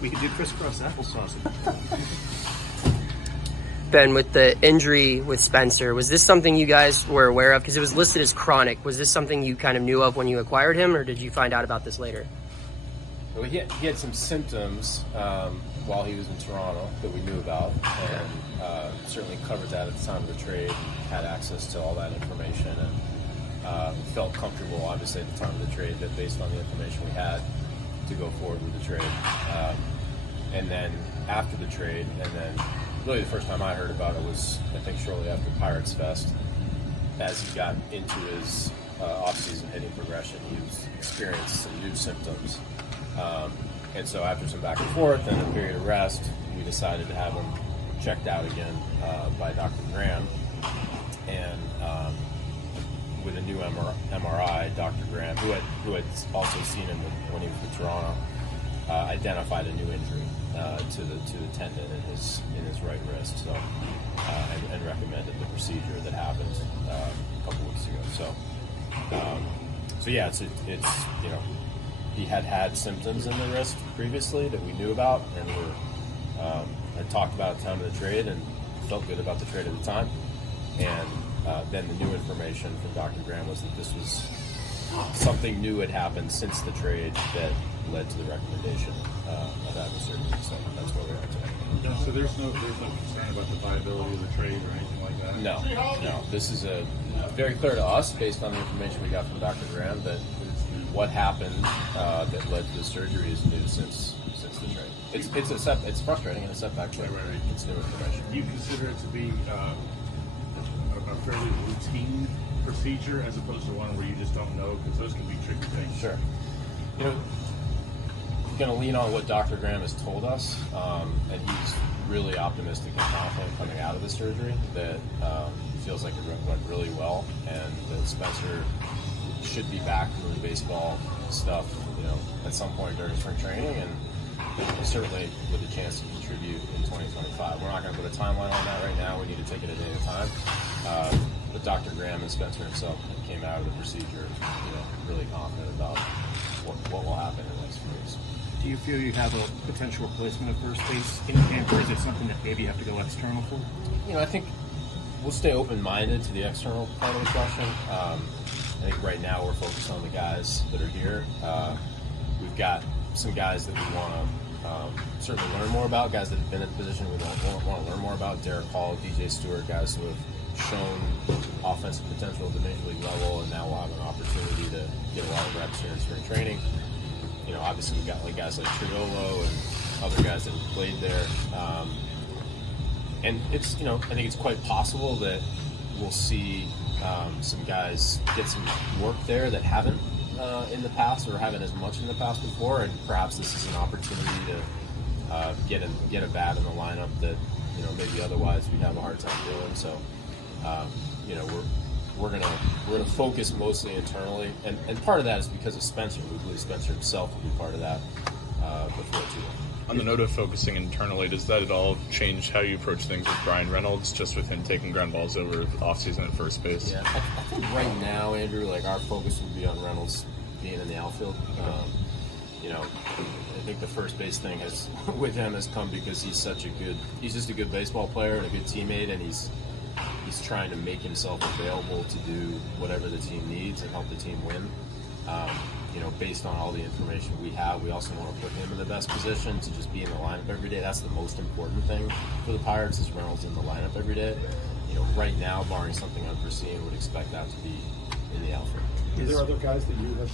We could do crisscross applesauce. Ben, with the injury with Spencer, was this something you guys were aware of? Because it was listed as chronic. Was this something you kind of knew of when you acquired him, or did you find out about this later? Well, he had some symptoms while he was in Toronto that we knew about, and certainly covered that at the time of the trade, had access to all that information, and felt comfortable, obviously, at the time of the trade, that based on the information we had, to go forward with the trade. And then after the trade, and then really the first time I heard about it was, I think, shortly after Pirates Fest. As he got into his off-season hitting progression, he experienced some new symptoms. And so after some back and forth and a period of rest, we decided to have him checked out again by Dr. Graham. And with a new MRI, Dr. Graham, who had also seen him when he was with Toronto, identified a new injury to the tendon in his right wrist. So and recommended the procedure that happened a couple weeks ago. So yeah, it's you know, he had symptoms in the wrist previously that we knew about, and had talked about at the time of the trade and felt good about the trade at the time. And then the new information from Dr. Graham was that this was something new had happened since the trade that led to the recommendation of having surgery. So that's where we are today. So there's no concern about the viability of the trade or anything like that? No. This is very clear to us, based on the information we got from Dr. Graham, that what happened that led to the surgery is new since the trade. It's frustrating and a setback, but it's new information. Do you consider it to be a fairly routine procedure as opposed to one where you just don't know, because those can be tricky things? Sure. You know, I'm going to lean on what Dr. Graham has told us, and he's really optimistic and confident coming out of the surgery that he feels like it went really well, and that Spencer should be back doing baseball stuff, you know, at some point during spring training, and certainly with a chance to contribute in 2025. We're not going to put a timeline on that right now. We need to take it a day at a time. But Dr. Graham and Spencer himself came out of the procedure, you know, really confident about what will happen in the next few weeks. Do you feel you have a potential replacement at first base in camp, or is it something that maybe you have to go external for? You know, I think we'll stay open-minded to the external part of the question. I think right now we're focused on the guys that are here. We've got some guys that we want to certainly learn more about, guys that have been in the position we want to learn more about. Derek Hall, DJ Stewart, guys who have shown offensive potential at the major league level, and now we'll have an opportunity to get a lot of reps here in spring training. You know, obviously we've got like guys like Triolo and other guys that have played there. And it's, you know, I think it's quite possible that we'll see some guys get some work there that haven't in the past, or haven't as much in the past before, and perhaps this is an opportunity to get a bat in the lineup that, you know, maybe otherwise we'd have a hard time doing. So, you know, we're gonna focus mostly internally, and part of that is because of Spencer. We believe Spencer himself will be part of that before too long. On the note of focusing internally, does that at all change how you approach things with Brian Reynolds, just with him taking ground balls over offseason at first base? Yeah, I think right now, Andrew, like our focus would be on Reynolds being in the outfield. You know, I think the first base thing with him has come because he's just a good baseball player and a good teammate, and he's trying to make himself available to do whatever the team needs and help the team win. You know, based on all the information we have, we also want to put him in the best position to just be in the lineup every day. That's the most important thing for the Pirates, is Reynolds in the lineup every day. You know, right now, barring something unforeseen, would expect that to be in the outfield. Are there other guys that you have